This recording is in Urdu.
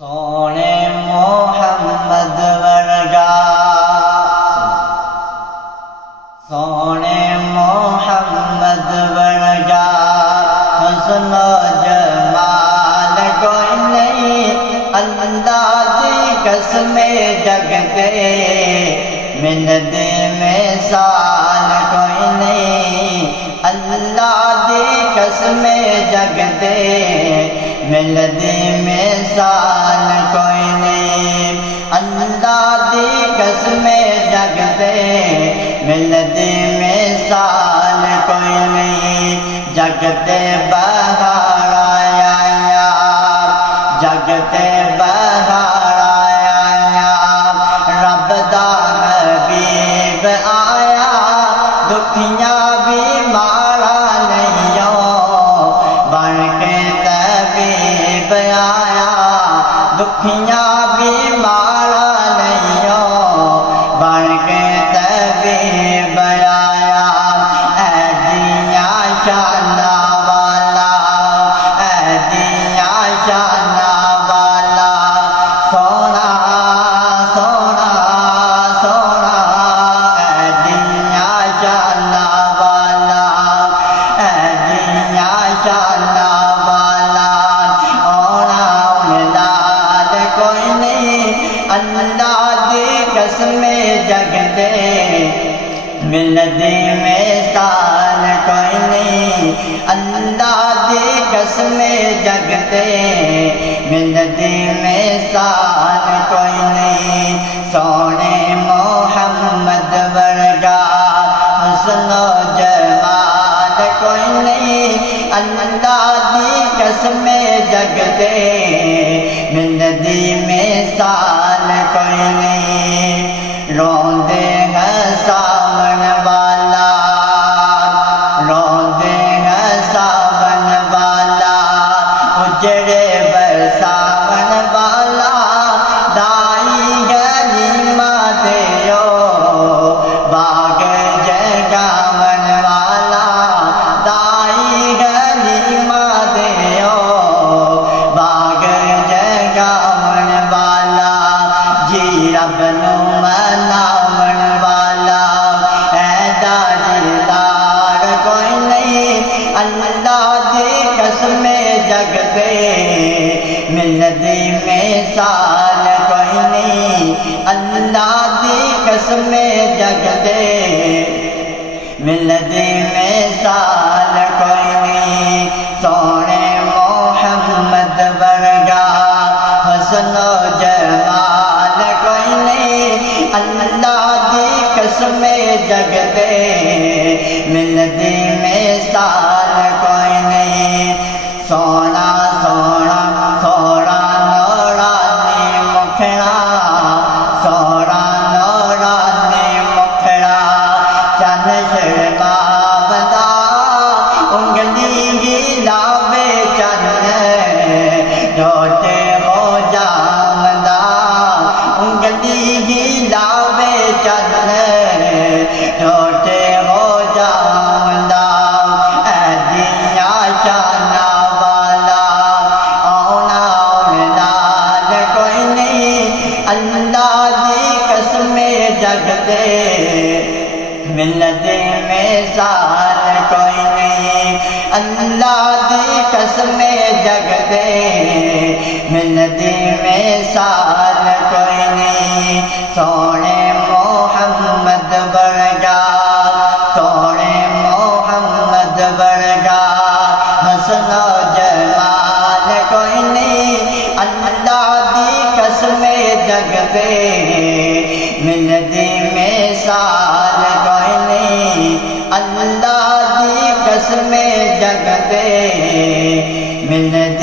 سونے محمد ورگا، سونے محمد ورگا حسن و جمال کوئی نہیں، اللہ دی قسم جگتے ملت مثال کوئی نہیں، اللہ دی قسم جگتے ملت مثال کوئی نہیں، اللہ دی قسم جگتے ملت مثال کوئی نہیں، جگتے بہار آیا یا جگتے بہار آیا یا رب دا حبیب آیا، دکھیاں بیمارا نہیں بن کے طبیب آیا، دکھیاں بیمارا نہیں بن کے طبیب آیا، اے دیاں شانہ والا، اے دیاں شانہ والا، سونا سونا سونا، اے دیاں شانہ والا، اے دیاں شانہ والا، اونا ان لال کوئی نہیں، اللہ دی قسم جگتے ملت مثال کوئی نہیں، اللہ دی قسم جگتے ملت مثال کوئی نہیں، سونے محمد ورگا حسن و جمال کوئی نہیں، اللہ دی قسم جگتے ملت مثال کوئی نہیں، روندے ہیں ساون والا، روندے ہیں ساون والا، اجڑے برساون والا، دائی غنیمہ دیو باغ جگاون والا، دائی غنیمہ دیو باغ جگاون والا، جی رب نو مناون والا، ایدا جلال کوئی نہیں، اللہ دی قسم جگتے ملت مثال کوئی نہیں، اللہ دی قسم جگتے ملت مثال کوئی نہیں، سونے محمد ورگا حسن و جمال کوئی نہیں، اللہ دی قسم جگتے ملت مثال کوئی نہیں، سونا سونا سونا نورانی مکھڑا، سونا نورانی مکھڑا، چن شرما بدا انگلی ہی لاوے چن ڈوٹے ہو جامدہ، انگلی ہی لاوے چن ڈوٹے ہو جامدہ، اے دیاں شانہ والا، اونا ان لال کوئی نہیں، اللہ دی قسم جگتے ملت مثال کوئی نہیں، اللہ دی قسم جگتے ملت مثال کوئی نہیں، سونے محمد ورگا، سونے محمد ورگا حسن و جمال کوئی نہیں، اللہ دی قسم جگتے ملت مثال کوئی نہیں، اللہ دی قسم جگتے ملت